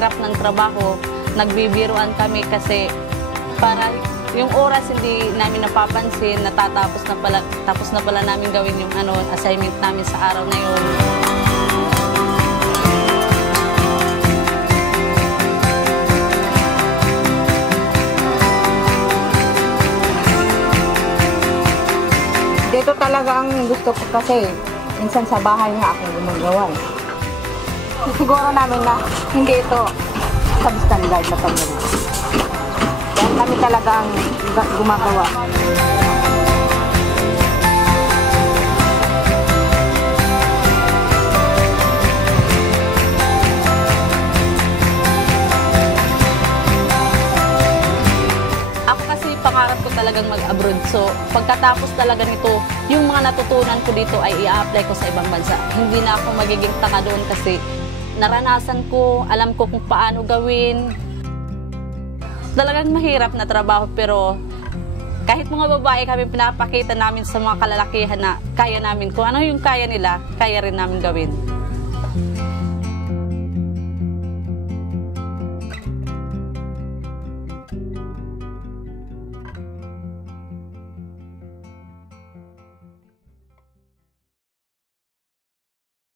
hirap ng trabaho, nagbibiruan kami kasi para yung oras hindi namin napapansin, tapos na pala namin gawin yung assignment namin sa araw na yun. Dito talaga ang gusto ko kasi minsan sa bahay nga ako gumagawa. Siguro namin na hindi ito substandard na paggawa. Kaya kami talaga ang gumagawa. Pangarap ko talagang mag-abroad. So, pagkatapos talaga nito, yung mga natutunan ko dito ay i-apply ko sa ibang bansa. Hindi na ako magiging tanga doon kasi naranasan ko, alam ko kung paano gawin. Talagang mahirap na trabaho pero kahit mga babae kami pinapakita namin sa mga kalalakihan na kaya namin. Kung ano yung kaya nila, kaya rin namin gawin.